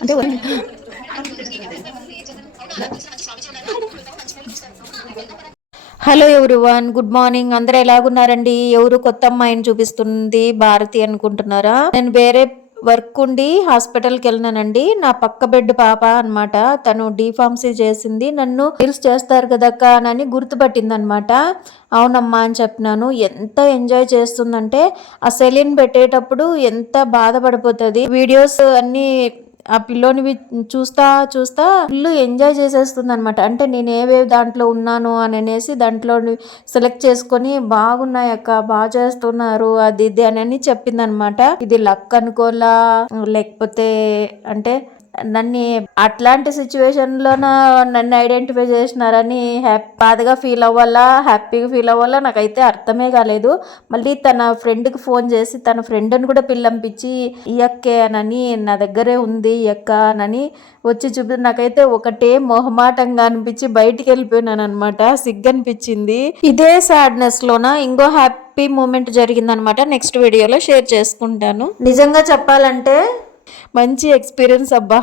అంటే one- hello everyone good morning. అందరు ఎలాగున్నారండి? ఎవరు కొత్త అమ్మాయిని చూపిస్తుంది? భారతి అనుకుంటున్నారా? నేను వేరే వర్క్ ఉండి హాస్పిటల్కి వెళ్ళినానండి. నా పక్క బెడ్ పాప అన్నమాట. తను డీఫార్మసీ చేసింది. నన్ను రీల్స్ చేస్తారు కదక్క అని గుర్తుపట్టింది అనమాట అవునమ్మా అని చెప్పినాను. ఎంత ఎంజాయ్ చేస్తుందంటే ఆ సెలిన్ పెట్టేటప్పుడు ఎంత బాధపడిపోతుంది. వీడియోస్ అన్నీ ఆ పిల్లోని వి- చూస్తా చూస్తా ఫుల్ ఎంజాయ్ చేసేస్తుంది అనమాట అంటే నేను ఏవే దాంట్లో ఉన్నాను అని అనేసి దాంట్లో సెలెక్ట్ చేసుకొని బాగున్నాయి అక్క బాగా చేస్తున్నారు అది ఇది అని అని చెప్పిందనమాట ఇది లక్ అనుకోలా లేకపోతే అంటే నన్ను అట్లాంటి సిచ్యువేషన్లోన నన్ను ఐడెంటిఫై చేసినారని హ్యాపీ బాధగా ఫీల్ అవ్వాలా హ్యాపీగా ఫీల్ అవ్వాలా నాకైతే అర్థమే కాలేదు. మళ్ళీ తన ఫ్రెండ్కి ఫోన్ చేసి తన ఫ్రెండ్ని కూడా పిల్లంపించి ఈ అక్కే అనని నా దగ్గరే ఉంది ఈ అక్క అనని వచ్చి చూపి నాకైతే ఒకటే మొహమాటంగా అనిపించి బయటికి వెళ్ళిపోయినాను అనమాట సిగ్గు అనిపించింది. ఇదే సాడ్నెస్లోన ఇంకో హ్యాపీ మూమెంట్ జరిగిందనమాట నెక్స్ట్ వీడియోలో షేర్ చేసుకుంటాను. నిజంగా చెప్పాలంటే మంచి ఎక్స్పీరియన్స్ అబ్బా.